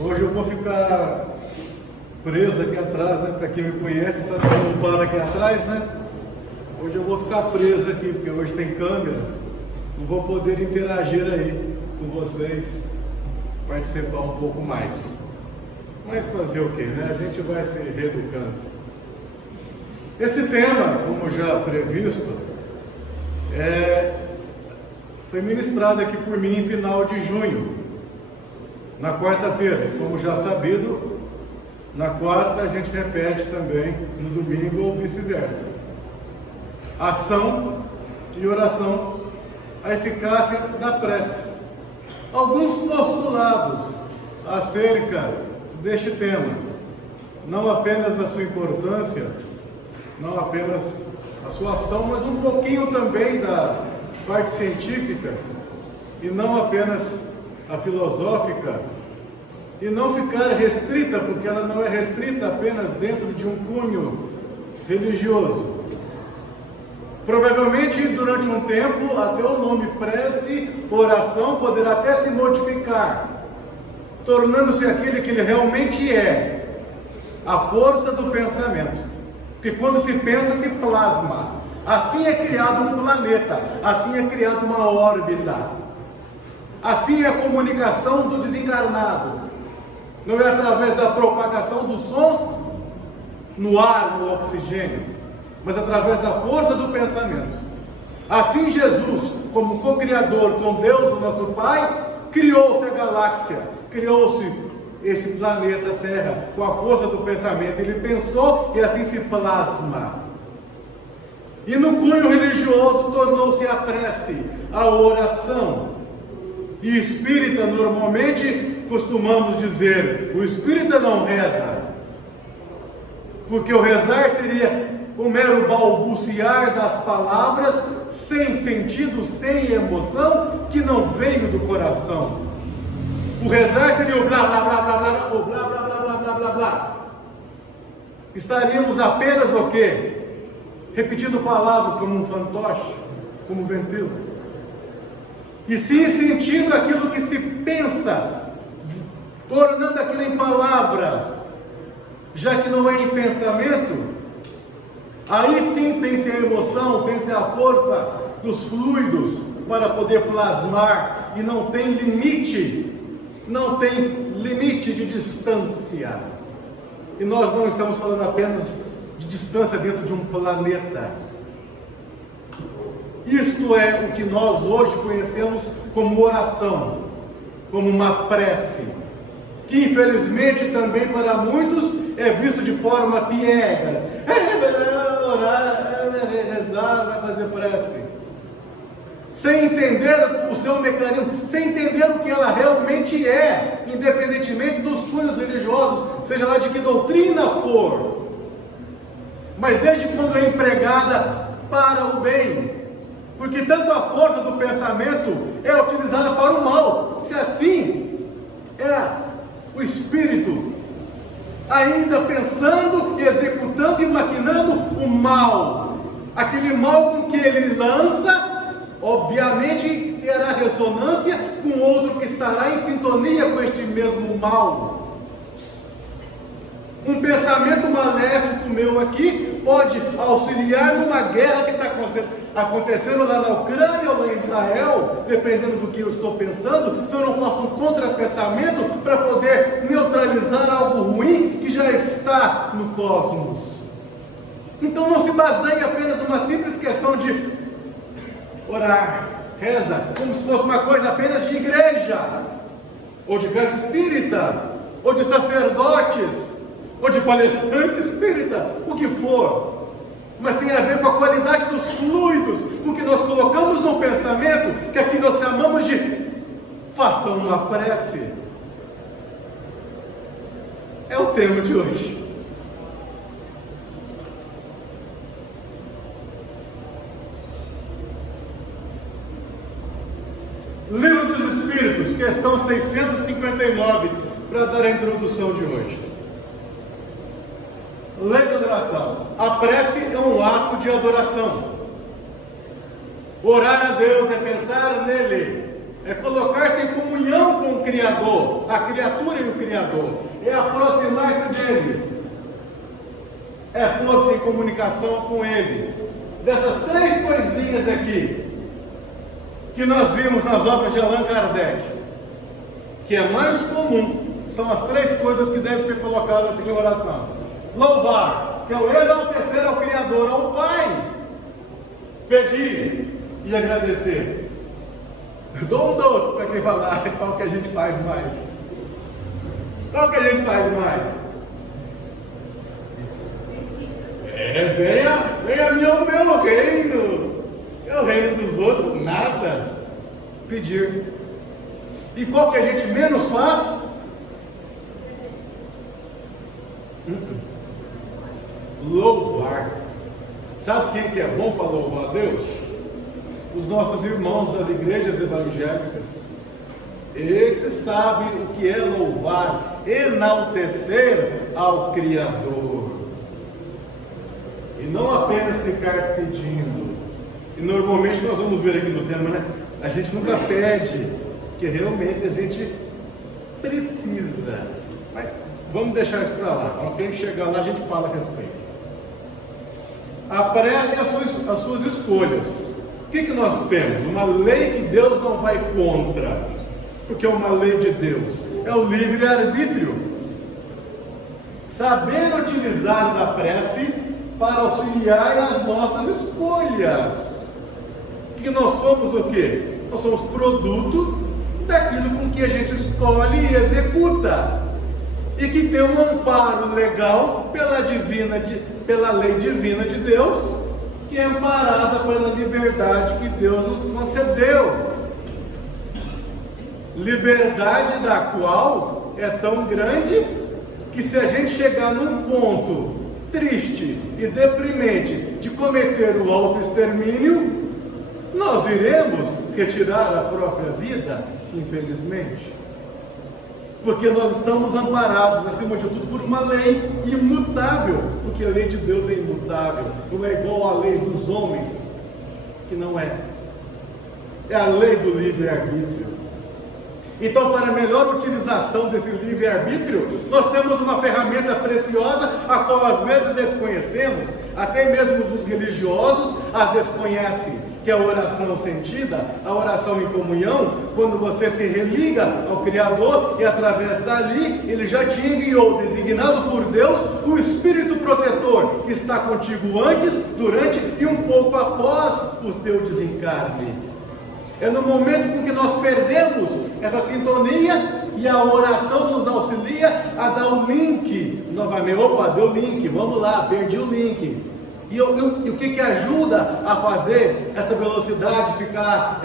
Hoje eu vou ficar preso aqui atrás, né? Para quem me conhece, sabe que eu não paro aqui atrás, né? Hoje eu vou ficar preso aqui, porque hoje tem câmera. Não vou poder interagir aí com vocês, participar um pouco mais. Mas fazer o que, né? A gente vai se reeducando. Esse tema, como já previsto, foi ministrado aqui por mim em final de junho, na quarta-feira. Como já sabido, na quarta a gente repete também no domingo ou vice-versa. Ação e oração, a eficácia da prece. Alguns postulados acerca deste tema, não apenas a sua importância, não apenas a sua ação, mas um pouquinho também da parte científica, e não apenas a filosófica, e não ficar restrita, porque ela não é restrita apenas dentro de um cunho religioso. Provavelmente, durante um tempo, até o nome prece, oração, poderá até se modificar, tornando-se aquele que ele realmente é, a força do pensamento. Porque quando se pensa, se plasma. Assim é criado um planeta, assim é criada uma órbita. Assim é a comunicação do desencarnado. Não é através da propagação do som no ar, no oxigênio, mas através da força do pensamento. Assim Jesus, como co-criador com Deus, o nosso Pai, criou-se a galáxia, criou-se esse planeta Terra com a força do pensamento. Ele pensou e assim se plasma. E no cunho religioso tornou-se a prece, a oração. E espírita, normalmente costumamos dizer, o espírita não reza, porque o rezar seria o mero balbuciar das palavras, sem sentido, sem emoção, que não veio do coração. O rezar seria o blá blá blá blá blá, o blá blá blá blá blá blá blá. Estaríamos apenas o quê? Repetindo palavras como um fantoche, como um ventríloco. E sim sentindo aquilo que se pensa, tornando aquilo em palavras, já que não é em pensamento. Aí sim tem-se a emoção, tem-se a força dos fluidos para poder plasmar, e não tem limite, não tem limite de distância. E nós não estamos falando apenas de distância dentro de um planeta. Isto é o que nós hoje conhecemos como oração, como uma prece, que infelizmente também para muitos é visto de forma piegas. Vai orar, vai rezar, vai fazer prece, sem entender o seu mecanismo, sem entender o que ela realmente é, independentemente dos cunhos religiosos, seja lá de que doutrina for, mas desde quando é empregada para o bem. Porque tanto a força do pensamento é utilizada para o mal, se assim é o espírito ainda pensando, executando e maquinando o mal, aquele mal com que ele lança, obviamente terá ressonância com outro que estará em sintonia com este mesmo mal. Um pensamento maléfico meu aqui pode auxiliar numa guerra que está acontecendo lá na Ucrânia ou lá em Israel, dependendo do que eu estou pensando, se eu não faço um contrapensamento para poder neutralizar algo ruim que já está no cosmos. Então não se baseie apenas numa simples questão de orar, reza, como se fosse uma coisa apenas de igreja, ou de casa espírita, ou de sacerdotes, ou de palestrante espírita, o que for. Mas tem a ver com a qualidade dos fluidos, com que nós colocamos no pensamento, que aqui nós chamamos de façam uma prece. É o tema de hoje. Livro dos Espíritos, questão 659, para dar a introdução de hoje. Lei da adoração. A prece é um ato de adoração. Orar a Deus é pensar nele, é colocar-se em comunhão com o Criador, a criatura e o Criador, é aproximar-se dele, é pôr-se em comunicação com ele. Dessas três coisinhas aqui, que nós vimos nas obras de Allan Kardec, que é mais comum, são as três coisas que devem ser colocadas em oração. Louvar, que é o enaltecer ao Criador, ao Pai. Pedir e agradecer. Eu dou um doce para quem falar qual que a gente faz mais. Qual que a gente faz mais? Venha ao meu reino. É o reino dos outros, nada. Pedir. E qual que a gente menos faz? Louvar. Sabe quem que é bom para louvar a Deus? Os nossos irmãos das igrejas evangélicas. Eles sabem o que é louvar, enaltecer ao Criador. E não apenas ficar pedindo. E normalmente nós vamos ver aqui no tema, né? A gente nunca pede, que realmente a gente precisa. Mas vamos deixar isso para lá. Quando a gente chegar lá, a gente fala a respeito. Apresse as suas escolhas. O que nós temos? Uma lei que Deus não vai contra, porque é uma lei de Deus. É o livre-arbítrio. Saber utilizar da prece para auxiliar nas nossas escolhas. Que nós somos o quê? Nós somos produto daquilo com que a gente escolhe e executa. E que tem um amparo legal pela lei divina de Deus, que é amparada pela liberdade que Deus nos concedeu. Liberdade da qual é tão grande que se a gente chegar num ponto triste e deprimente de cometer o autoextermínio, nós iremos retirar a própria vida, infelizmente. Porque nós estamos amparados, acima de tudo, por uma lei imutável, porque a lei de Deus é imutável, não é igual à lei dos homens, que não é. É a lei do livre-arbítrio. Então, para a melhor utilização desse livre-arbítrio, nós temos uma ferramenta preciosa, a qual às vezes desconhecemos, até mesmo os religiosos a desconhecem, que é a oração sentida, a oração em comunhão, quando você se religa ao Criador e através dali, Ele já te enviou, designado por Deus, o Espírito Protetor, que está contigo antes, durante e um pouco após o teu desencarne. É no momento em que nós perdemos essa sintonia e a oração nos auxilia a dar o link novamente. Opa, deu o link, vamos lá, perdi o link. E o que ajuda a fazer essa velocidade ficar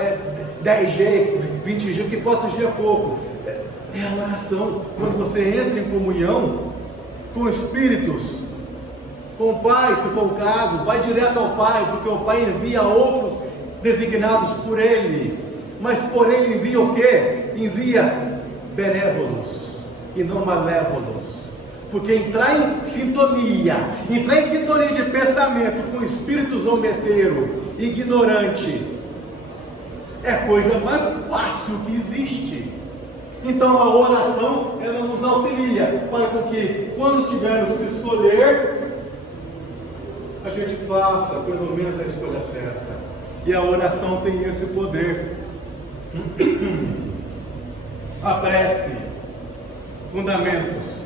10G, 20G, porque 4G é pouco? É a oração. Quando você entra em comunhão com espíritos, com o Pai, se for o caso, vai direto ao Pai, porque o Pai envia outros designados por Ele. Mas por Ele envia o quê? Envia benévolos e não malévolos. Porque entrar em sintonia de pensamento com espírito zombeteiro, ignorante, é a coisa mais fácil que existe. Então a oração, ela nos auxilia para que quando tivermos que escolher, a gente faça pelo menos a escolha certa. E a oração tem esse poder. A prece, fundamentos.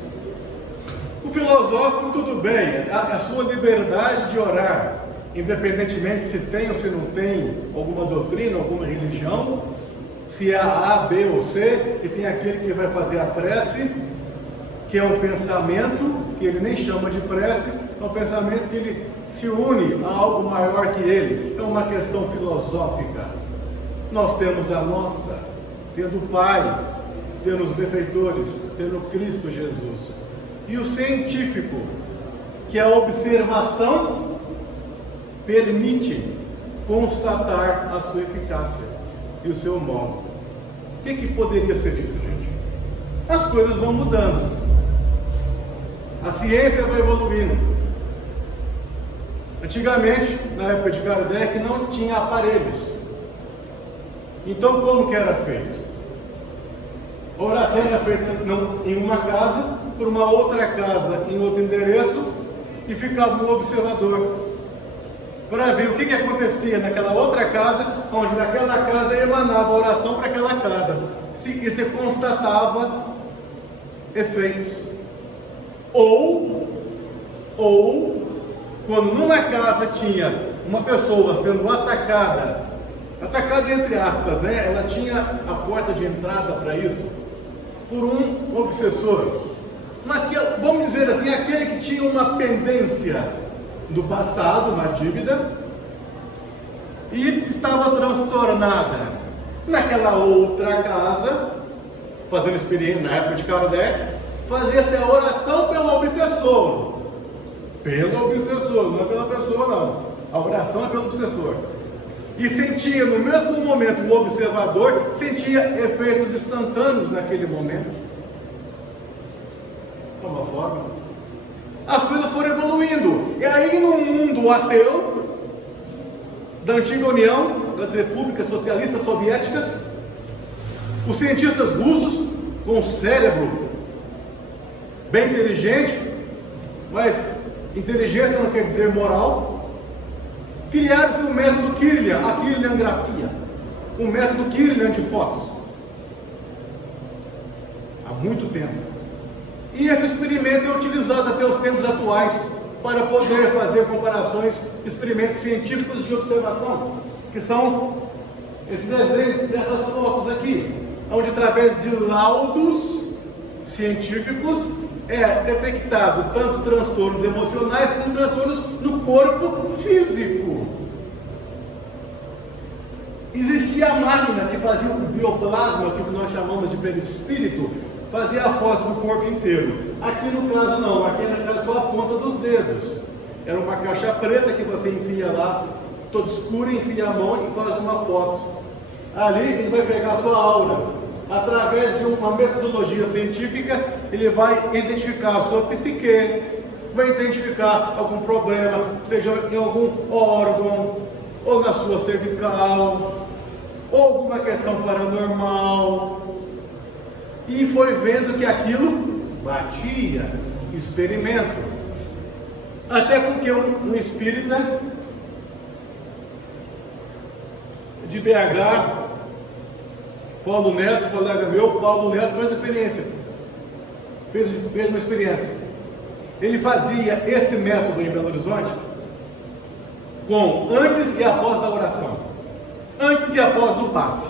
O filosófico, tudo bem, a sua liberdade de orar, independentemente se tem ou se não tem alguma doutrina, alguma religião, se é A, B ou C, e tem aquele que vai fazer a prece, que é um pensamento, que ele nem chama de prece, é um pensamento que ele se une a algo maior que ele, é uma questão filosófica. Nós temos a nossa, tendo o Pai, tendo os benfeitores, tendo Cristo Jesus. E o científico, que a observação permite constatar a sua eficácia e o seu modo. O que poderia ser isso, gente? As coisas vão mudando, a ciência vai evoluindo. Antigamente, na época de Kardec, não tinha aparelhos. Então, como que era feito? A oração era feita em uma casa, por uma outra casa em outro endereço, e ficava um observador para ver o que acontecia naquela outra casa, onde naquela casa emanava a oração para aquela casa, e se constatava efeitos. Ou quando numa casa tinha uma pessoa sendo atacada entre aspas, né? Ela tinha a porta de entrada para isso, por um obsessor, vamos dizer assim, aquele que tinha uma pendência do passado, uma dívida, e estava transtornada naquela outra casa, fazendo experiência na época de Kardec, fazia-se a oração pelo obsessor, não é pela pessoa não, a oração é pelo obsessor, e sentia no mesmo momento, o observador sentia efeitos instantâneos naquele momento. De uma forma, as coisas foram evoluindo, e aí no mundo ateu da antiga União das Repúblicas Socialistas Soviéticas, os cientistas russos, com um cérebro bem inteligente, mas inteligência não quer dizer moral, criaram-se o método Kirlian, a Kirliangrafia, o método Kirlian de fotos, há muito tempo. E esse experimento é utilizado até os tempos atuais para poder fazer comparações, experimentos científicos de observação, que são esse desenho dessas fotos aqui, onde através de laudos científicos é detectado tanto transtornos emocionais como transtornos no corpo físico. Existia a máquina que fazia o bioplasma, que nós chamamos de perispírito, fazia a foto do corpo inteiro. Aqui no caso não, aqui na casa só a ponta dos dedos. Era uma caixa preta que você enfia lá, toda escura, enfia a mão e faz uma foto. Ali ele vai pegar a sua aura. Através de uma metodologia científica, ele vai identificar a sua psique, vai identificar algum problema, seja em algum órgão, ou na sua cervical, ou alguma questão paranormal. E foi vendo que aquilo batia, experimento. Até porque um espírita de BH, Paulo Neto, colega meu, Paulo Neto fez uma experiência. Fez uma experiência. Ele fazia esse método em Belo Horizonte com antes e após da oração, antes e após do passe,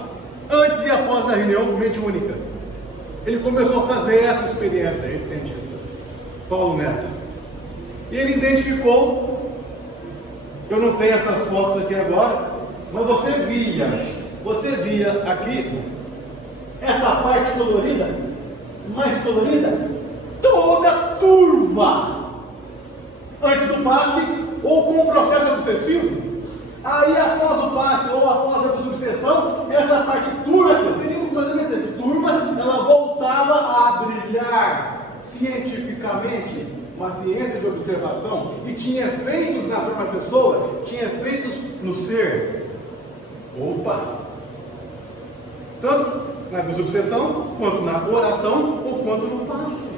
antes e após da reunião mediúnica. Ele começou a fazer essa experiência, esse cientista, Paulo Neto. E ele identificou, eu não tenho essas fotos aqui agora, mas você via aqui, essa parte colorida, mais colorida, toda turva, antes do passe, ou com o processo obsessivo. Aí após o passe, ou após a subseção, essa parte turva, que seria completamente turva, ela voltava a brilhar cientificamente, uma ciência de observação, e tinha efeitos na própria pessoa, tinha efeitos no ser. Opa! Tanto na desobsessão, quanto na oração, ou quanto no passe.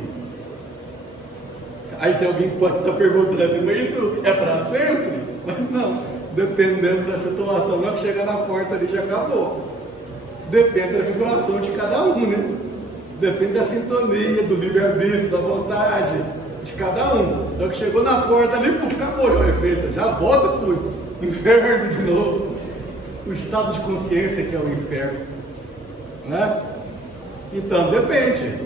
Aí tem alguém que pode estar perguntando assim, mas isso é para sempre? Mas não, dependendo da situação, não é que chega na porta ali já acabou. Depende da vibração de cada um, né? Depende da sintonia, do livre-arbítrio, da vontade de cada um. Então que chegou na porta ali, acabou já o efeito, já volta para o inferno de novo. O estado de consciência que é o inferno, né? Então depende,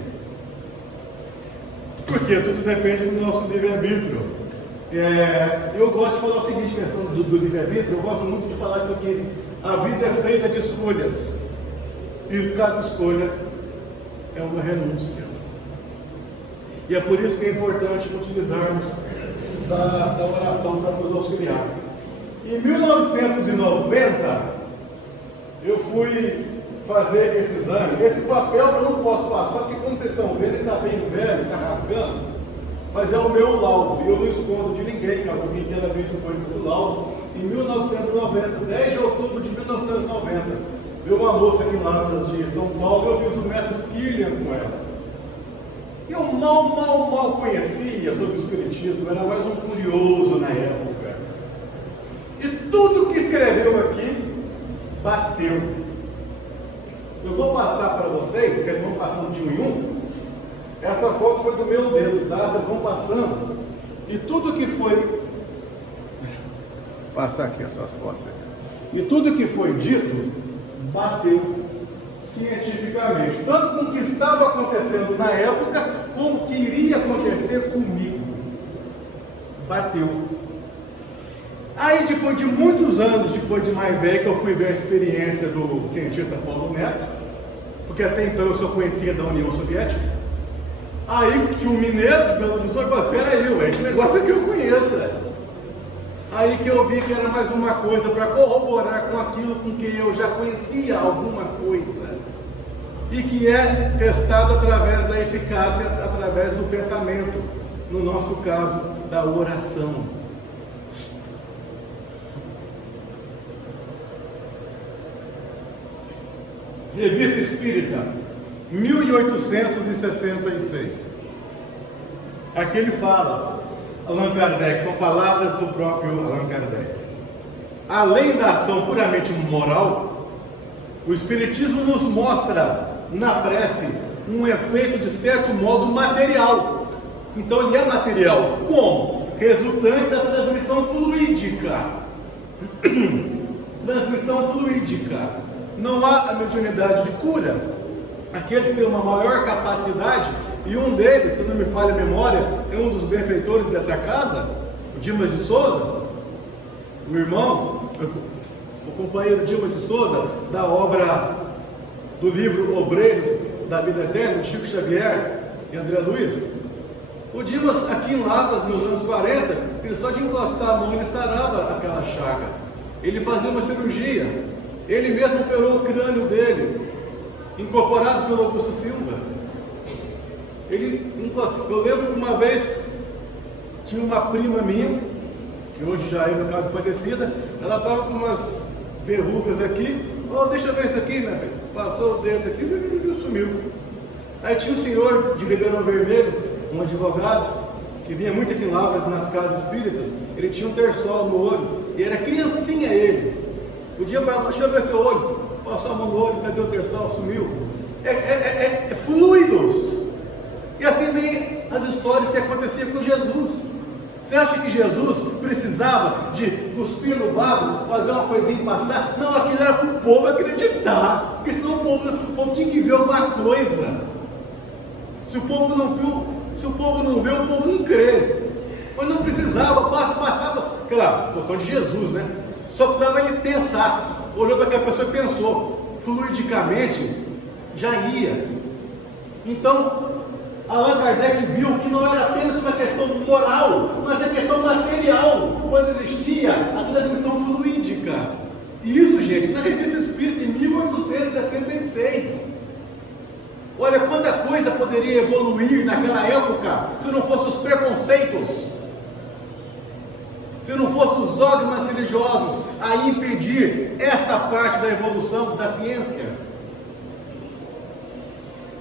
porque tudo depende do nosso livre-arbítrio. Eu gosto de falar o seguinte, questão do livre-arbítrio, eu gosto muito de falar isso aqui: a vida é feita de escolhas, e cada escolha é uma renúncia. E é por isso que é importante utilizarmos da oração para nos auxiliar. Em 1990, eu fui fazer esse exame. Esse papel eu não posso passar, porque como vocês estão vendo, ele está bem velho, está rasgando, mas é o meu laudo, e eu não escondo de ninguém, caso alguém queira ver depois desse laudo. Em 1990, 10 de outubro de 1990, Veio uma moça aqui lá de São Paulo, eu fiz o método Killian com ela. Eu mal conhecia sobre o Espiritismo, era mais um curioso na época. E tudo que escreveu aqui bateu. Eu vou passar para vocês vão passando de um em um. Essa foto foi do meu dedo, tá? Vocês vão passando. E tudo que foi... Vou passar aqui essas fotos aqui. E tudo que foi dito, bateu cientificamente. Tanto com o que estava acontecendo na época, como o que iria acontecer comigo. Bateu. Aí, depois de muitos anos, depois de mais velho, que eu fui ver a experiência do cientista Paulo Neto, porque até então eu só conhecia da União Soviética. Aí tinha um mineiro de Belo Horizonte e falou: peraí, esse negócio aqui eu conheço. Aí que eu vi que era mais uma coisa para corroborar com aquilo com que eu já conhecia alguma coisa. E que é testado através da eficácia, através do pensamento. No nosso caso, da oração. Revista Espírita, 1866. Aqui ele fala, Allan Kardec, são palavras do próprio Allan Kardec. Além da ação puramente moral, o Espiritismo nos mostra na prece um efeito de certo modo material. Então ele é material. Como? Resultante da transmissão fluídica. Transmissão fluídica. Não há a mediunidade de cura. Aqueles que têm uma maior capacidade, e um deles, se não me falha a memória, é um dos benfeitores dessa casa, o Dimas de Souza, o irmão, o companheiro Dimas de Souza, da obra do livro Obreiros da Vida Eterna, de Chico Xavier e André Luiz. O Dimas, aqui em Lavras, nos anos 40, ele só de encostar a mão, ele sarava aquela chaga. Ele fazia uma cirurgia. Ele mesmo operou o crânio dele, incorporado pelo Augusto Silva. Eu lembro que uma vez tinha uma prima minha, que hoje já é, no caso, falecida. Ela estava com umas verrugas aqui. Deixa eu ver isso aqui, minha filha. Passou o dedo aqui e sumiu. Aí tinha um senhor de Ribeirão Vermelho, um advogado, que vinha muito aqui em Lavras, nas casas espíritas. Ele tinha um terçol no olho, e era criancinha ele. O dia para deixa eu ver seu olho, passou a mão no olho, cadê o terçol? Sumiu. É fluidos. E assim vem as histórias que aconteciam com Jesus. Você acha que Jesus precisava de cuspir no barro, fazer uma coisinha e passar? Não, aquilo era para o povo acreditar, porque senão o povo tinha que ver alguma coisa. Se o povo não vê, o povo não crê. Mas não precisava, passava, claro, função de Jesus, né? Só precisava ele pensar. Olhou para aquela pessoa e pensou. Fluidicamente, já ia. Então, Allan Kardec viu que não era apenas uma questão moral, mas a questão material, quando existia a transmissão fluídica. E isso, gente, na Revista Espírita, em 1866. Olha quanta coisa poderia evoluir naquela época, se não fossem os preconceitos, se não fossem os dogmas religiosos a impedir esta parte da evolução da ciência.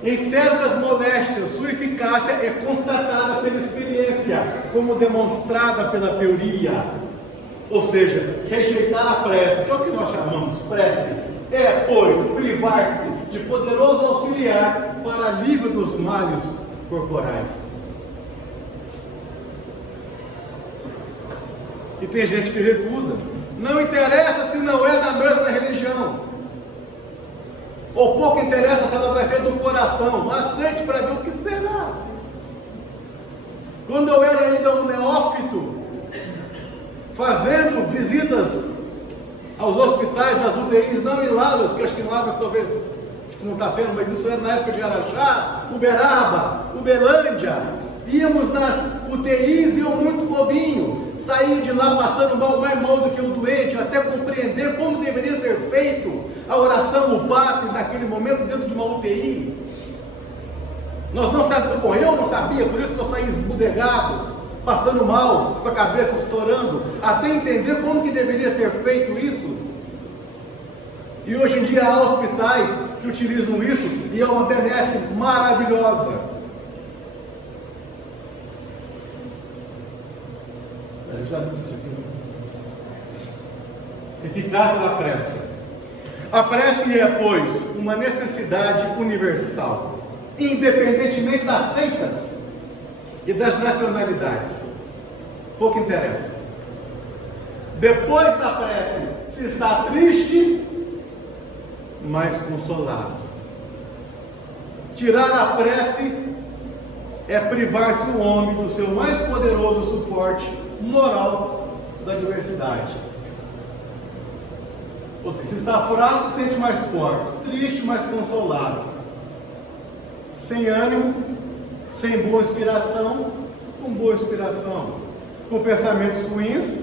Em certas moléstias, sua eficácia é constatada pela experiência, como demonstrada pela teoria. Ou seja, rejeitar a prece, que é o que nós chamamos prece, é, pois, privar-se de poderoso auxiliar para alívio dos males corporais. E tem gente que recusa. Não interessa se não é da mesma religião. Ou pouco interessa se ela vai ser do coração. Aceite para ver o que será. Quando eu era ainda um neófito, fazendo visitas aos hospitais, às UTIs, não em Lavras, que acho que em Lavras talvez não está tendo, mas isso era na época de Araxá, Uberaba, Uberlândia. Íamos nas UTIs e eu muito bobinho, saí de lá passando mal, mais mal do que o doente, até compreender como deveria ser feito a oração, o passe naquele momento dentro de uma UTI. Nós não sabíamos, bom, eu não sabia, por isso que eu saí esbudegado, passando mal, com a cabeça estourando, até entender como que deveria ser feito isso. E hoje em dia há hospitais que utilizam isso e é uma benesse maravilhosa. Eficácia da prece. A prece é, pois, uma necessidade universal, independentemente das seitas e das nacionalidades. Pouco interessa. Depois da prece, se está triste, mas consolado. Tirar a prece é privar-se o homem do seu mais poderoso suporte moral da adversidade. Ou seja, se está fraco, se sente mais forte, triste, mais consolado, sem ânimo, sem boa inspiração, com boa inspiração, com pensamentos ruins,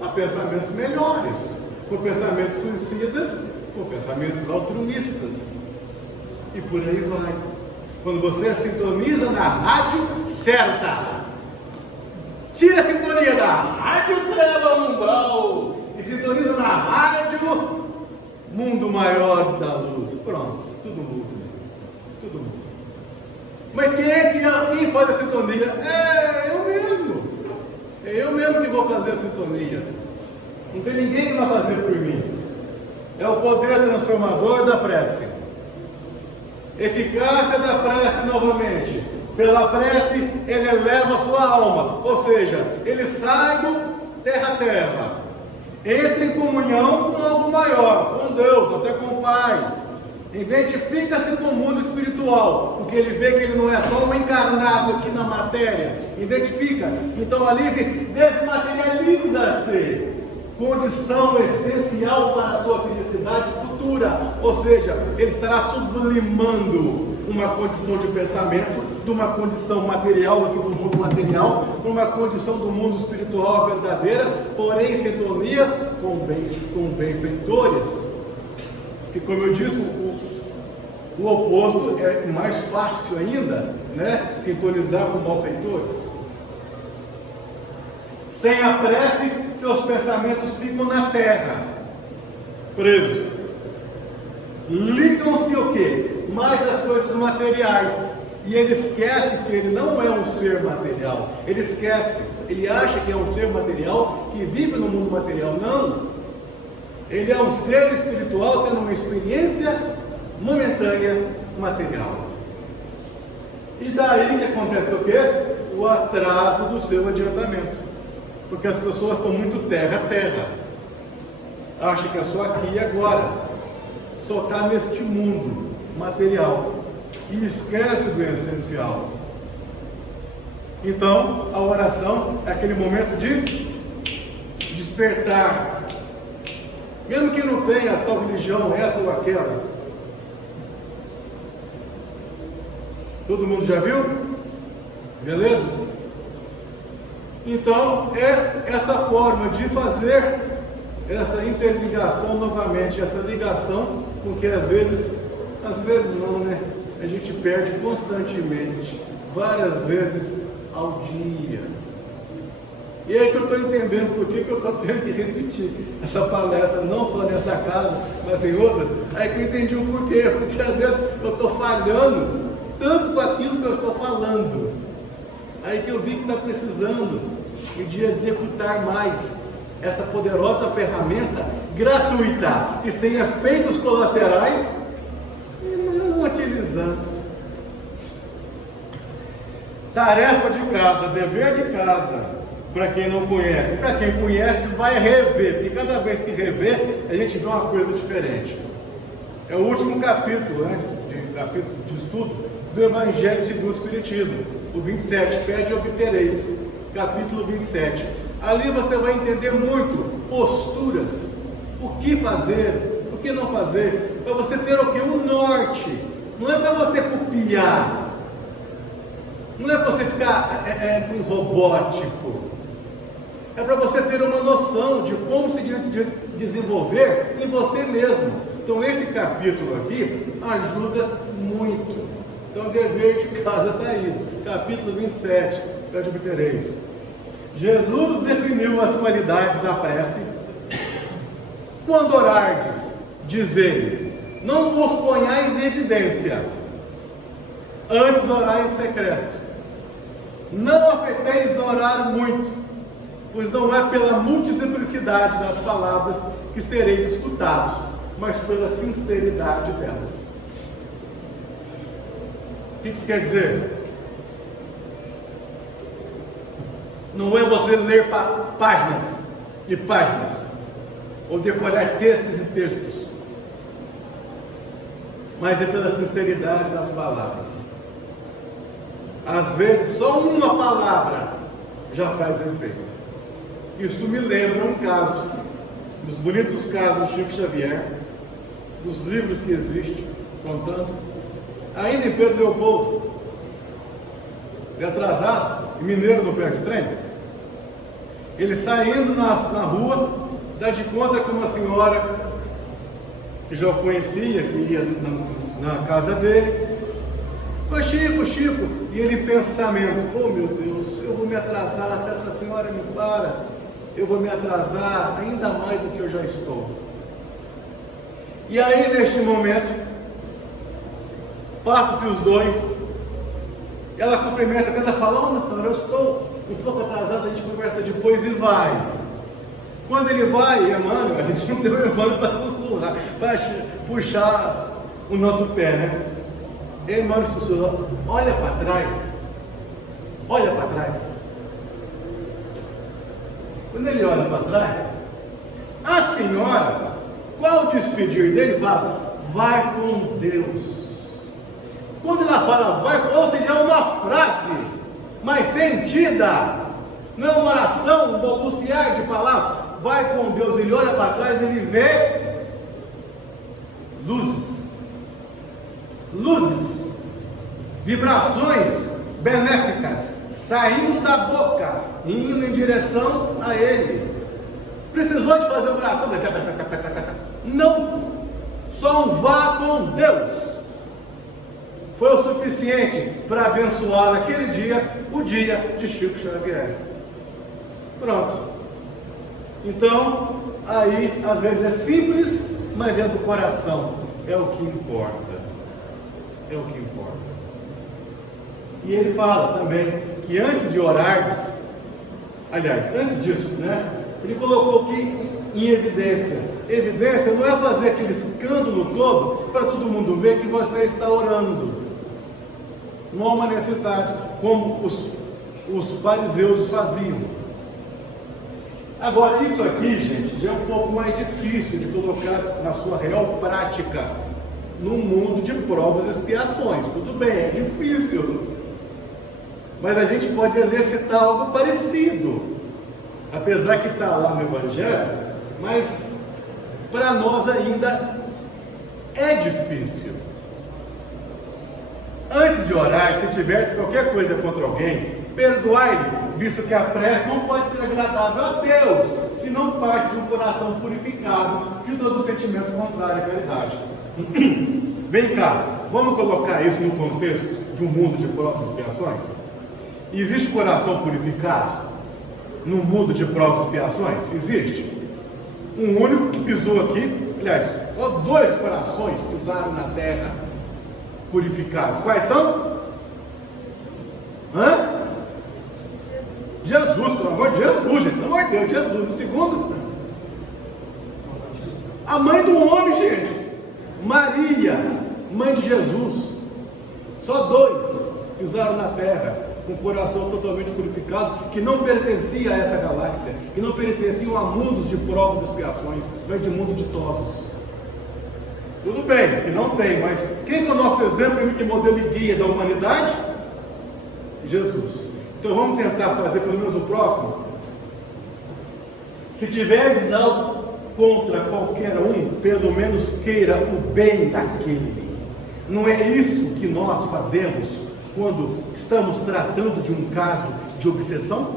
a pensamentos melhores, com pensamentos suicidas, com pensamentos altruístas, e por aí vai. Quando você sintoniza na rádio certa, tira a sintonia da Rádio Treva Umbral e sintoniza na Rádio Mundo Maior da Luz. Pronto, tudo muda. Tudo muda. Mas quem faz a sintonia? É eu mesmo. É eu mesmo que vou fazer a sintonia. Não tem ninguém que vai fazer por mim. É o poder transformador da prece. Eficácia da prece novamente. Pela prece, ele eleva a sua alma. Ou seja, ele sai do terra-terra. Entra em comunhão com algo maior, com Deus, até com o Pai. Identifica-se com o mundo espiritual, porque ele vê que ele não é só um encarnado aqui na matéria. Identifica. Então ali se desmaterializa-se. Condição essencial para a sua felicidade futura. Ou seja, ele estará sublimando uma condição de pensamento de uma condição material aqui do mundo material, para uma condição do mundo espiritual verdadeira, porém em sintonia com benfeitores. E como eu disse, o oposto é mais fácil ainda, né? Sintonizar com malfeitores. Sem a prece, seus pensamentos ficam na terra, presos. Ligam-se o quê? Mais as coisas materiais. E ele esquece que ele não é um ser material. Ele esquece, ele acha que é um ser material que vive no mundo material. Não. Ele é um ser espiritual tendo uma experiência momentânea material. E daí que acontece o quê? O atraso do seu adiantamento. Porque as pessoas estão muito terra a terra. Acham que é só aqui e agora. Só está neste mundo material. E esquece do essencial. Então, a oração é aquele momento de despertar. Mesmo que não tenha tal religião, essa ou aquela. Todo mundo já viu? Beleza? Então, é essa forma de fazer essa interligação novamente, essa ligação com que às vezes não, né? A gente perde constantemente, várias vezes ao dia. E aí que eu estou entendendo por que eu estou tendo que repetir essa palestra, não só nessa casa, mas em outras. Aí que eu entendi o porquê, porque às vezes eu estou falhando tanto com aquilo que eu estou falando. Aí que eu vi que está precisando de executar mais essa poderosa ferramenta gratuita e sem efeitos colaterais, e não utilizamos. Tarefa de casa, dever de casa, para quem não conhece. Para quem conhece, vai rever, porque cada vez que rever, a gente vê uma coisa diferente. É o último capítulo, né, capítulo de estudo do Evangelho segundo o Espiritismo, o 27, pede e obtereis, capítulo 27. Ali você vai entender muito posturas, o que fazer, o que não fazer, para você ter o que? Um norte. Não é para você copiar, não é para você ficar robótico, é para você ter uma noção de como se desenvolver em você mesmo. Então esse capítulo aqui ajuda muito. Então o dever de casa está aí, capítulo 27, pede obtereis. Jesus definiu as qualidades da prece. Quando orardes, diz ele: não vos ponhais em evidência, antes orai em secreto. Não afeteis orar muito, pois não é pela multiplicidade das palavras que sereis escutados, mas pela sinceridade delas. O que isso quer dizer? Não é você ler páginas e páginas, ou decorar textos e textos, mas é pela sinceridade das palavras. Às vezes só uma palavra já faz efeito. Isso me lembra um caso, dos bonitos casos do Chico Xavier, dos livros que existem, contando, ainda em Pedro Leopoldo, ele atrasado, mineiro não perde trem, ele saindo na rua, dá de conta com uma senhora que já o conhecia, que ia na casa dele. Ô Chico, Chico, e ele em pensamento: oh meu Deus, eu vou me atrasar, se essa senhora me para, eu vou me atrasar ainda mais do que eu já estou. E aí neste momento, passa-se os dois, ela cumprimenta, tenta falar: oh minha senhora, eu estou um pouco atrasado, a gente conversa depois, e vai. Quando ele vai, Emmanuel, a gente não tem o Emmanuel para sussurrar, para puxar o nosso pé, né? Emmanuel sussurrou: olha para trás, olha para trás. Quando ele olha para trás, a senhora, qual o despedir dele, fala: vai com Deus. Quando ela fala vai, ou seja, é uma frase mais sentida, não é uma oração, um balbuciar de palavras. Vai com Deus. Ele olha para trás, ele vê luzes, vibrações benéficas saindo da boca e indo em direção a ele. Precisou de fazer uma oração? Não, só um vá com Deus foi o suficiente para abençoar naquele dia, o dia de Chico Xavier. Pronto. Então, aí às vezes é simples, mas é do coração, é o que importa, é o que importa. E ele fala também que antes de orares, aliás, antes disso, né, ele colocou aqui em evidência. Evidência não é fazer aquele escândalo todo para todo mundo ver que você está orando. Não há uma necessidade, como os fariseus faziam. Agora, isso aqui, gente, já é um pouco mais difícil de colocar na sua real prática, no mundo de provas e expiações. Tudo bem, é difícil, mas a gente pode exercitar algo parecido, apesar que está lá no Evangelho, mas para nós ainda é difícil. Antes de orar, se tiver qualquer coisa contra alguém, perdoai-lhe, visto que a prece não pode ser agradável a Deus, se não parte de um coração purificado de todo sentimento contrário à caridade. Vem cá, vamos colocar isso no contexto de um mundo de provas e expiações? Existe coração purificado no mundo de provas e expiações? Existe. Um único que pisou aqui, aliás, só 2 corações pisaram na terra purificados. Quais são? Jesus, pelo amor de Jesus, gente, pelo amor de Deus, Jesus. O segundo, a mãe do homem, gente, Maria, mãe de Jesus. Só 2 pisaram na terra com o coração totalmente purificado, que não pertencia a essa galáxia, que não pertenciam a mundos de provas e expiações, mas de mundo ditosos. Tudo bem, que não tem, mas quem é o nosso exemplo e modelo e guia da humanidade? Jesus. Então vamos tentar fazer pelo menos o próximo. Se tiveres algo contra qualquer um, pelo menos queira o bem daquele. Não é isso que nós fazemos quando estamos tratando de um caso de obsessão?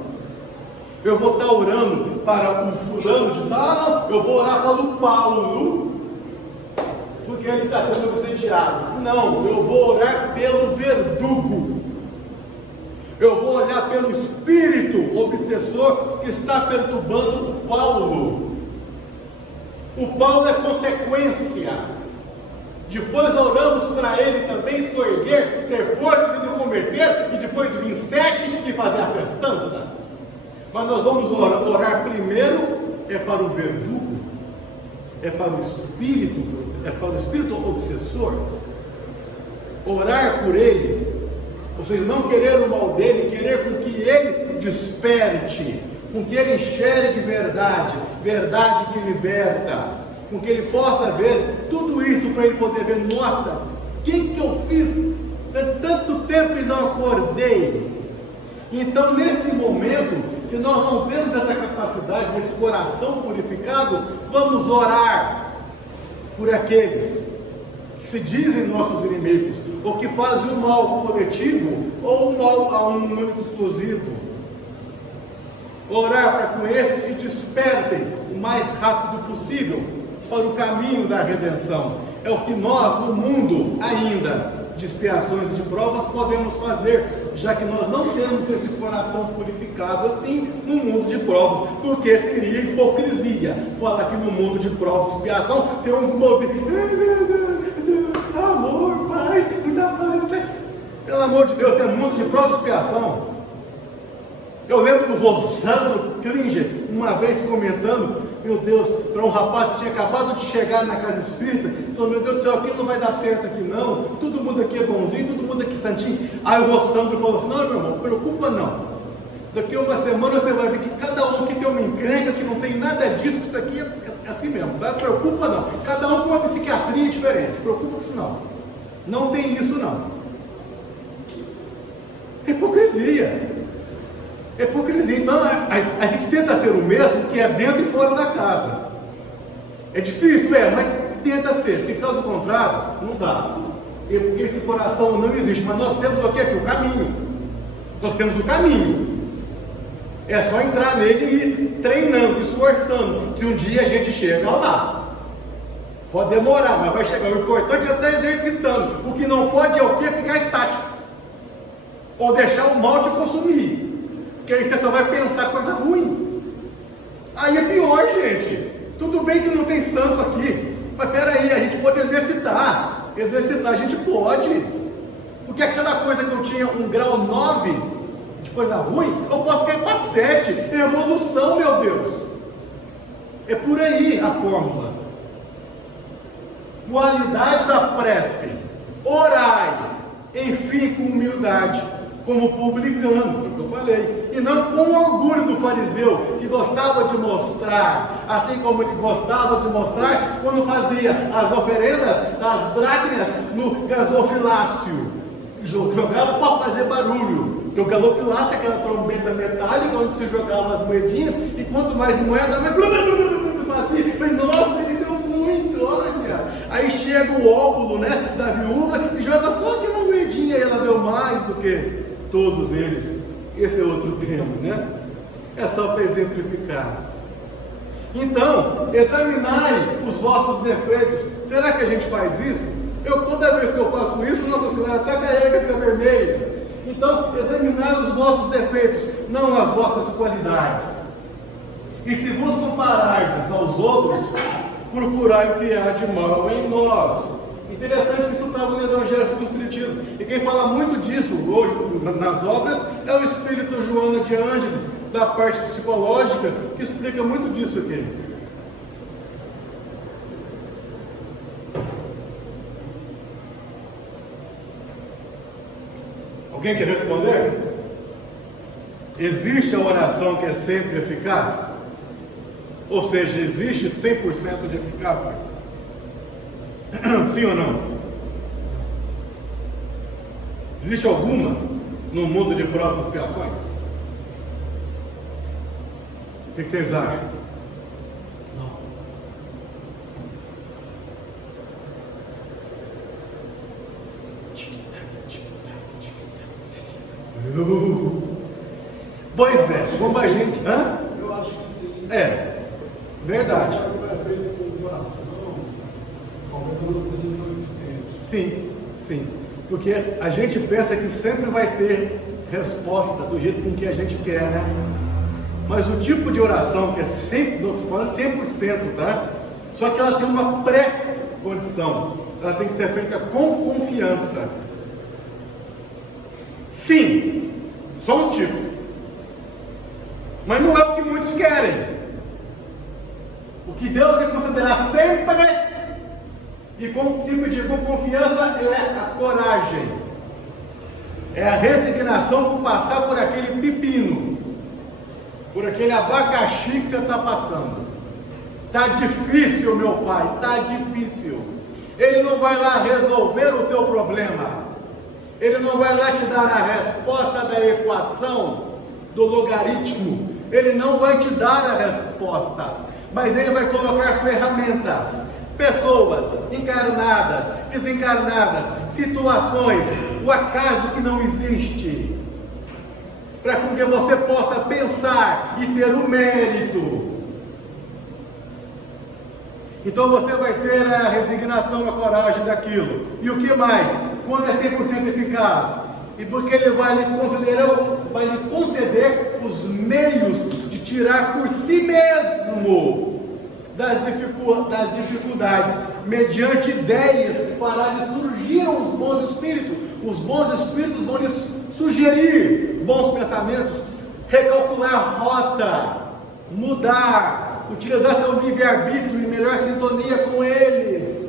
Eu vou estar orando para um fulano de tal, eu vou orar para o Paulo, porque ele está sendo obsediado. Não, eu vou orar pelo verdugo. Eu vou olhar pelo espírito obsessor que está perturbando o Paulo. O Paulo é consequência. Depois oramos para ele também soerguer, ter forças e nos converter, e depois vir 7 e fazer a festança. Mas nós vamos orar primeiro, é para o verdugo, é para o espírito obsessor. Orar por ele, ou seja, não querer o mal dele, querer com que ele desperte, com que ele enxergue verdade, verdade que liberta, com que ele possa ver tudo isso, para ele poder ver, nossa, o que eu fiz tanto tempo e não acordei? Então, nesse momento, se nós não temos essa capacidade, desse coração purificado, vamos orar por aqueles que se dizem nossos inimigos, ou que fazem o mal coletivo, ou o mal a um único exclusivo. Orar para que esses se despertem o mais rápido possível para o caminho da redenção. É o que nós, no mundo ainda de expiações e de provas, podemos fazer, já que nós não temos esse coração purificado assim no mundo de provas, porque seria hipocrisia falar que no mundo de provas e expiação tem um povozinho, amor, paz, muita paz. Pelo amor de Deus, é mundo de provas e expiação. Eu lembro do Rosandro Klinger, uma vez comentando, meu Deus, para um rapaz que tinha acabado de chegar na casa espírita, falou, meu Deus do céu, aqui não vai dar certo aqui não, todo mundo aqui é bonzinho, todo mundo aqui é santinho. Aí o Rosandro falou assim, não, meu irmão, não preocupa não, daqui a uma semana você vai ver que cada um aqui tem uma encrenca, que não tem nada disso, que isso aqui é assim mesmo, tá? Não preocupa não, cada um com uma psiquiatria diferente, preocupa com isso não tem isso não. Hipocrisia. Então a gente tenta ser o mesmo que é dentro e fora da casa. É difícil, mas tenta ser, porque caso contrário, não dá. Porque esse coração não existe. Mas nós temos o que aqui? O caminho. Nós temos o caminho. É só entrar nele e ir treinando, esforçando. Se um dia a gente chega lá. Pode demorar, mas vai chegar. O importante é estar exercitando. O que não pode é o que? Ficar estático. Ou deixar o mal te consumir. Porque aí você só vai pensar coisa ruim. Aí é pior, gente. Tudo bem que não tem santo aqui, mas peraí, a gente pode exercitar. Exercitar a gente pode. Porque aquela coisa que eu tinha um grau 9 de coisa ruim, eu posso cair para 7. Evolução, meu Deus. É por aí a fórmula. Qualidade da prece. Orai, enfim, com humildade, como publicano, foi o que eu falei, e não com o orgulho do fariseu, que gostava de mostrar, assim como ele gostava de mostrar quando fazia as oferendas das dracmas no gasofilácio, jogava para fazer barulho, porque o gasofilácio é aquela trombeta metálica onde se jogava as moedinhas, e quanto mais moeda, mais fazia, nossa, ele deu muito, olha, aí chega o óculo, né, da viúva, e joga só aquela moedinha, e ela deu mais do que todos eles. Esse é outro termo, né? É só para exemplificar. Então, examinai os vossos defeitos. Será que a gente faz isso? Toda vez que eu faço isso, Nossa Senhora até careca fica vermelha. Então, examinai os vossos defeitos, não as vossas qualidades. E se vos comparardes aos outros, procurai o que há de mal em nós. Interessante que isso estava no Evangelho do Espiritismo. E quem fala muito disso hoje nas obras é o Espírito Joana de Ângeles, da parte psicológica, que explica muito disso aqui. Alguém quer responder? Existe a oração que é sempre eficaz? Ou seja, existe 100% de eficácia? Sim ou não? Existe alguma no mundo de provas e expiações? O que vocês acham? Não. Pois é, como a gente. Hã? Eu acho que sim. É, verdade. Sim, sim. Porque a gente pensa que sempre vai ter resposta do jeito com que a gente quer, né? Mas o tipo de oração que é 100%, tá? Só que ela tem uma pré-condição. Ela tem que ser feita com confiança. Sim, só um tipo. Mas não é o que muitos querem. O que Deus vai considerar sempre e com confiança é a coragem. É a resignação por passar por aquele pepino, por aquele abacaxi que você está passando. Está difícil, meu pai, está difícil. Ele não vai lá resolver o teu problema. Ele não vai lá te dar a resposta da equação, do logaritmo. Ele não vai te dar a resposta. Mas ele vai colocar ferramentas, pessoas encarnadas, desencarnadas, situações, o acaso que não existe, para que você possa pensar e ter o mérito. Então você vai ter a resignação, a coragem daquilo. E o que mais? Quando é 100% eficaz? E porque ele vai lhe conceder os meios de tirar por si mesmo das dificuldades, mediante ideias que fará lhe surgir os bons espíritos. Os bons espíritos vão lhe sugerir bons pensamentos, recalcular rota, mudar, utilizar seu livre-arbítrio em melhor sintonia com eles.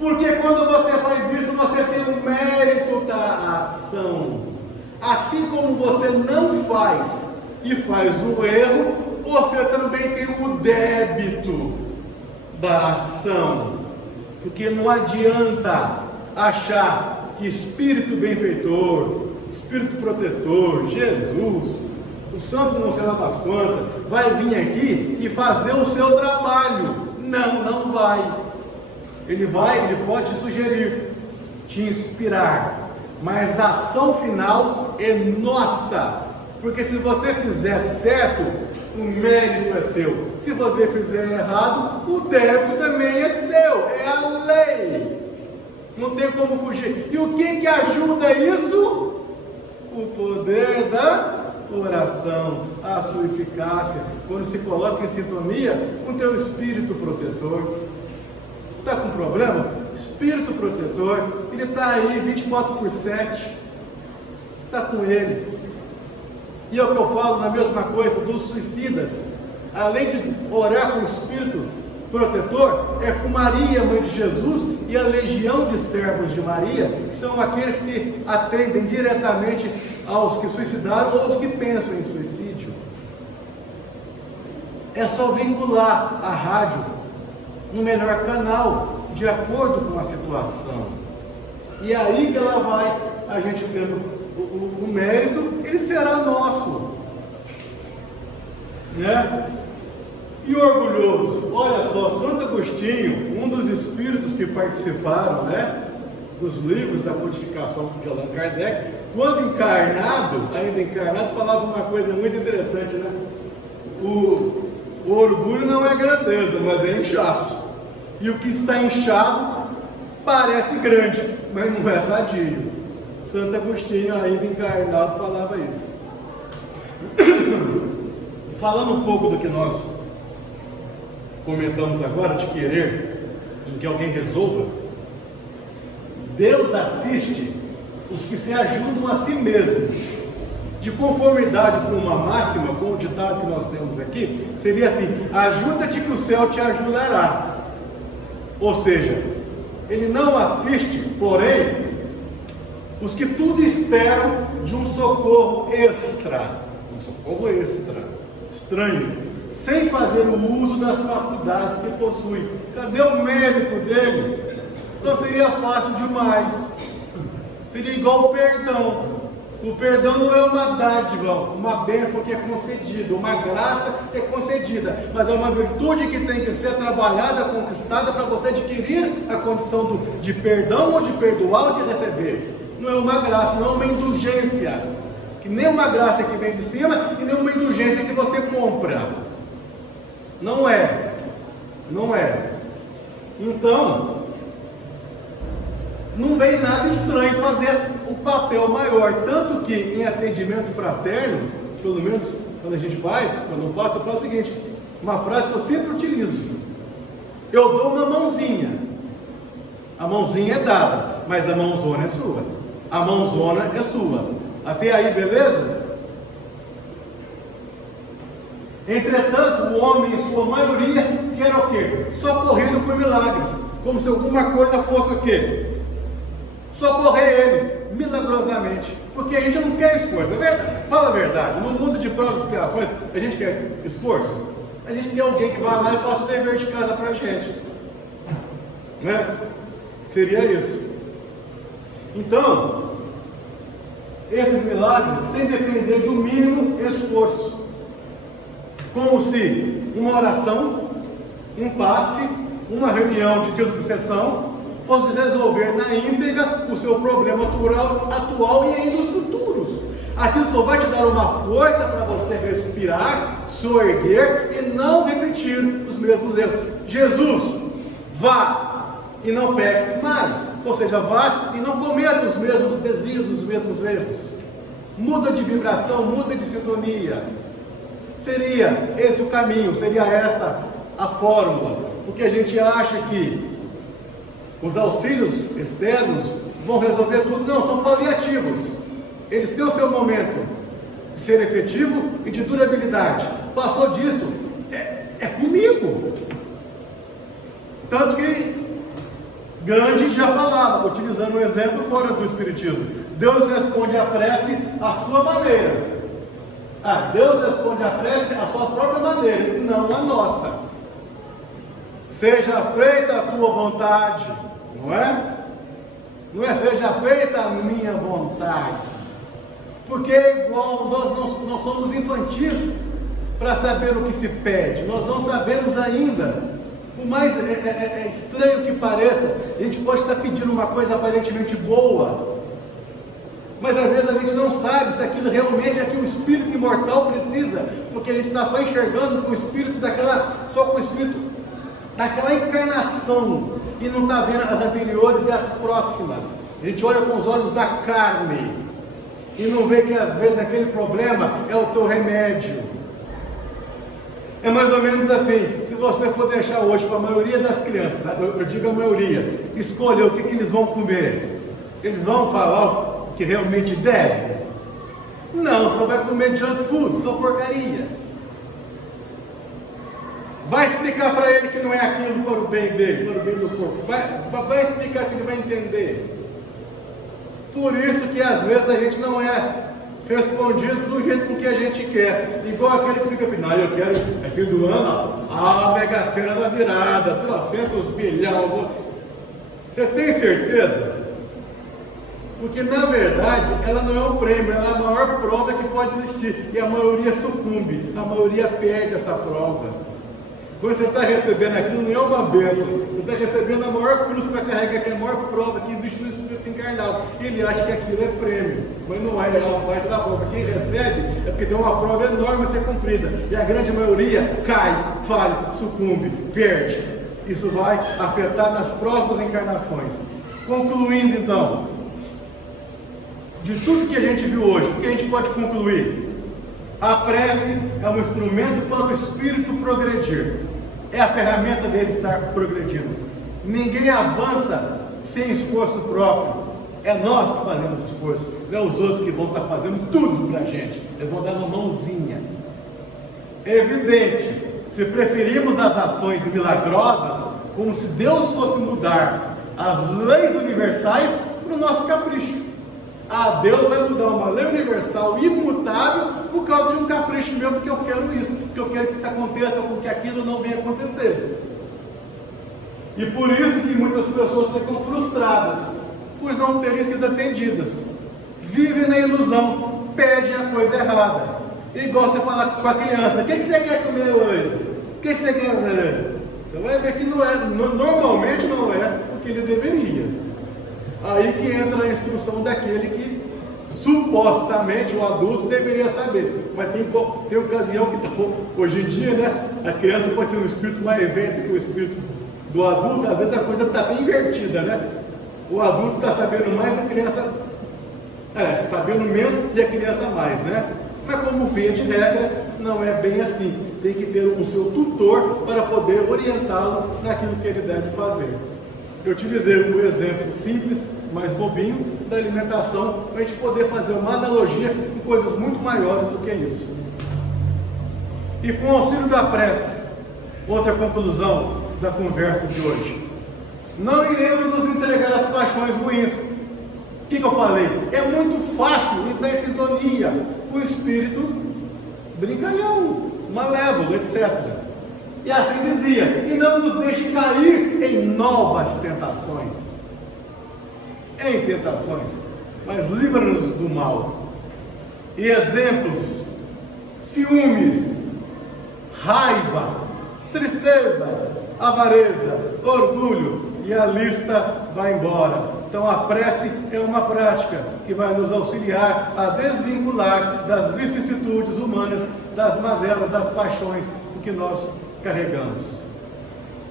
Porque quando você faz isso, você tem o mérito da ação. Assim como você não faz e faz o erro, você também tem o débito da ação. Porque não adianta achar que espírito benfeitor, espírito protetor, Jesus, o santo não sei lá das quantas, vai vir aqui e fazer o seu trabalho. Não, não vai. Ele pode te sugerir, te inspirar, mas a ação final é nossa, porque se você fizer certo, o mérito é seu. Se você fizer errado, o débito também é seu, é a lei. Não tem como fugir. E o que ajuda isso? O poder da oração, a sua eficácia, quando se coloca em sintonia com o teu espírito protetor. Está com problema? Espírito protetor, ele está aí 24/7, está com ele. E é o que eu falo na mesma coisa dos suicidas. Além de orar com o espírito protetor, é com Maria, mãe de Jesus, e a legião de servos de Maria, que são aqueles que atendem diretamente aos que suicidaram ou aos que pensam em suicídio. É só vincular a rádio no melhor canal, de acordo com a situação. E aí que ela vai, a gente tendo o mérito, ele será nosso. Né? E orgulhoso, olha só, Santo Agostinho, um dos espíritos que participaram, né, dos livros da codificação de Allan Kardec, quando encarnado, ainda encarnado, falava uma coisa muito interessante, né? O orgulho não é grandeza, mas é inchaço. E o que está inchado parece grande, mas não é sadio. Santo Agostinho, ainda encarnado, falava isso. Falando um pouco do que nós comentamos agora, de querer em que alguém resolva, Deus assiste os que se ajudam a si mesmos. De conformidade com uma máxima, com o ditado que nós temos aqui, seria assim: ajuda-te que o céu te ajudará. Ou seja, ele não assiste, porém, os que tudo esperam de um socorro extra, estranho, sem fazer o uso das faculdades que possui. Cadê o mérito dele? Então seria fácil demais. Seria igual o perdão. O perdão não é uma dádiva, uma bênção que é concedida, uma graça que é concedida, mas é uma virtude que tem que ser trabalhada, conquistada, para você adquirir a condição de perdão, ou de perdoar, ou de receber. Não é uma graça, não é uma indulgência, que nem uma graça que vem de cima e nem uma indulgência que você compra. Não é. Então, não vem nada estranho fazer o papel maior, tanto que em atendimento fraterno, pelo menos quando a gente faz, quando eu faço o seguinte: Uma frase que eu sempre utilizo. Eu dou uma mãozinha. A mãozinha é dada, mas a mãozona é sua. A mãozona é sua. Até aí, beleza? Entretanto, o homem, em sua maioria, quer o quê? Socorrido por milagres. Como se alguma coisa fosse o quê? Socorrer ele, milagrosamente. Porque a gente não quer esforço, é verdade? Fala a verdade. No mundo de provas e expiações, a gente quer esforço? A gente quer alguém que vá lá e faça o dever de casa para a gente. Né? Seria isso. Então, esses milagres, sem depender do mínimo esforço. Como se uma oração, um passe, uma reunião de desobsessão fosse resolver na íntegra o seu problema atual e ainda os futuros. Aquilo só vai te dar uma força para você respirar, soerguer e não repetir os mesmos erros. Jesus, vá e não peques mais. Ou seja, vá e não cometa os mesmos desvios, os mesmos erros. Muda de vibração, muda de sintonia. Seria esse o caminho, seria esta a fórmula. Porque a gente acha que os auxílios externos vão resolver tudo. Não, são paliativos. Eles têm o seu momento de ser efetivo e de durabilidade. Passou disso, é comigo. Tanto que Gandhi já falava, utilizando um exemplo fora do Espiritismo: Deus responde à prece à sua maneira. Deus responde à prece à sua própria maneira, não à nossa. Seja feita a tua vontade, não é? Não é seja feita a minha vontade. Porque é igual, nós somos infantis para saber o que se pede. Nós não sabemos ainda. Por mais estranho que pareça, a gente pode estar pedindo uma coisa aparentemente boa, mas às vezes a gente não sabe se aquilo realmente é que o espírito imortal precisa, porque a gente está só enxergando com o espírito só com o espírito daquela encarnação, e não está vendo as anteriores e as próximas. A gente olha com os olhos da carne e não vê que às vezes aquele problema é o teu remédio. É mais ou menos assim: se você for deixar hoje para a maioria das crianças, eu digo a maioria, escolher o que eles vão comer, eles vão falar o que realmente deve? Não, só vai comer junk food, só porcaria. Vai explicar para ele que não é aquilo para o bem dele, para o bem do corpo. Vai explicar se ele vai entender. Por isso que às vezes a gente não é respondido do jeito com que a gente quer. Igual aquele que fica pedindo: eu quero, é fim do ano, a Mega Sena da virada, 300 bilhões. Você tem certeza? Porque na verdade ela não é um prêmio, ela é a maior prova que pode existir. E a maioria sucumbe, a maioria perde essa prova. Quando você está recebendo aquilo, não é uma bênção, você está recebendo a maior cruz para carregar, que é a maior prova que existe no Espírito encarnado. E ele acha que aquilo é prêmio, mas não é uma parte da prova. Quem recebe é porque tem uma prova enorme a ser cumprida, e a grande maioria cai, falha, sucumbe, perde. Isso vai afetar nas próximas encarnações. Concluindo então, de tudo que a gente viu hoje, o que a gente pode concluir? A prece é um instrumento para o espírito progredir. É a ferramenta dele estar progredindo. Ninguém avança sem esforço próprio. É nós que fazemos esforço, não é os outros que vão estar fazendo tudo para a gente. Eles vão dar uma mãozinha. É evidente, se preferirmos as ações milagrosas, como se Deus fosse mudar as leis universais para o nosso capricho. Deus vai mudar uma lei universal imutável por causa de um capricho meu, porque eu quero isso, porque eu quero que isso aconteça, porque aquilo não venha acontecer. E por isso que muitas pessoas ficam frustradas, pois não terem sido atendidas. Vivem na ilusão, pedem a coisa errada. Igual você falar com a criança: o que você quer comer hoje? O que você quer fazer? Você vai ver que não é, normalmente não é o que ele deveria. Aí que entra a instrução daquele que supostamente o adulto deveria saber. Mas tem ocasião que hoje em dia, né? A criança pode ser um espírito mais evento que o espírito do adulto. Às vezes a coisa está bem invertida, né? O adulto está sabendo mais, a criança sabendo menos e a criança mais, né? Mas como via de regra, não é bem assim. Tem que ter um seu tutor para poder orientá-lo naquilo que ele deve fazer. Eu utilizei um exemplo simples, mais bobinho, da alimentação, para a gente poder fazer uma analogia com coisas muito maiores do que isso. E com o auxílio da prece, outra conclusão da conversa de hoje: não iremos nos entregar às paixões ruins. O que eu falei? É muito fácil entrar em sintonia com o espírito brincalhão, malévolo, etc. E assim dizia: e não nos deixe cair em novas tentações. Em tentações, mas livra-nos do mal. E exemplos: ciúmes, raiva, tristeza, avareza, orgulho, e a lista vai embora. Então a prece é uma prática que vai nos auxiliar a desvincular das vicissitudes humanas, das mazelas, das paixões do que nós carregamos.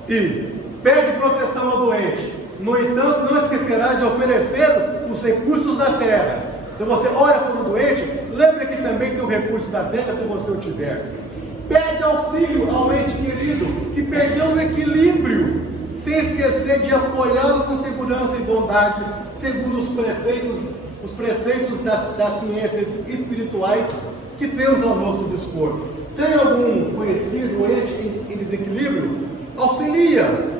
E pede proteção ao doente. No entanto, não esquecerá de oferecer os recursos da terra. Se você ora por um doente, lembre que também tem o recurso da terra se você o tiver. Pede auxílio ao ente querido que perdeu o equilíbrio, sem esquecer de apoiá-lo com segurança e bondade, segundo os preceitos das ciências espirituais que temos ao nosso dispor. Tem algum conhecido doente em desequilíbrio? Auxilia,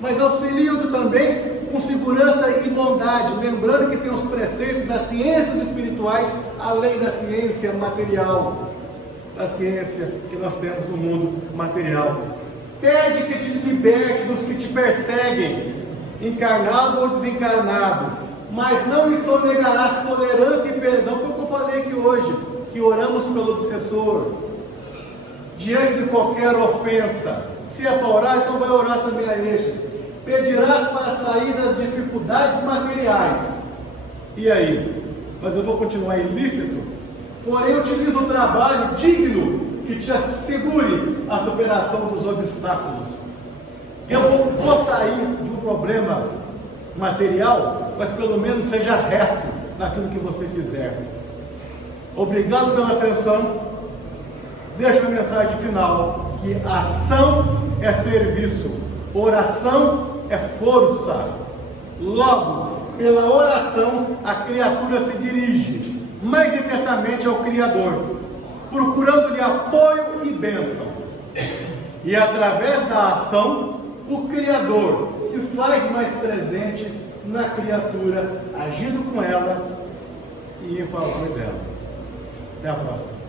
mas auxilia-o também com segurança e bondade, lembrando que tem os preceitos das ciências espirituais, além da ciência material, da ciência que nós temos no mundo material. Pede que te liberte dos que te perseguem, encarnado ou desencarnado, mas não lhe sonegarás tolerância e perdão. Foi o que eu falei aqui hoje, que oramos pelo obsessor, diante de qualquer ofensa. Se é para orar, então vai orar também a estes. Pedirás para sair das dificuldades materiais. E aí? Mas eu vou continuar ilícito? Porém, utiliza o trabalho digno que te assegure a superação dos obstáculos. Eu vou sair de um problema material, mas pelo menos seja reto naquilo que você fizer. Obrigado pela atenção. Deixo a mensagem final, que ação é serviço, oração é força. Logo, pela oração, a criatura se dirige mais intensamente ao Criador, procurando-lhe apoio e bênção. E através da ação, o Criador se faz mais presente na criatura, agindo com ela e em favor dela. Até a próxima.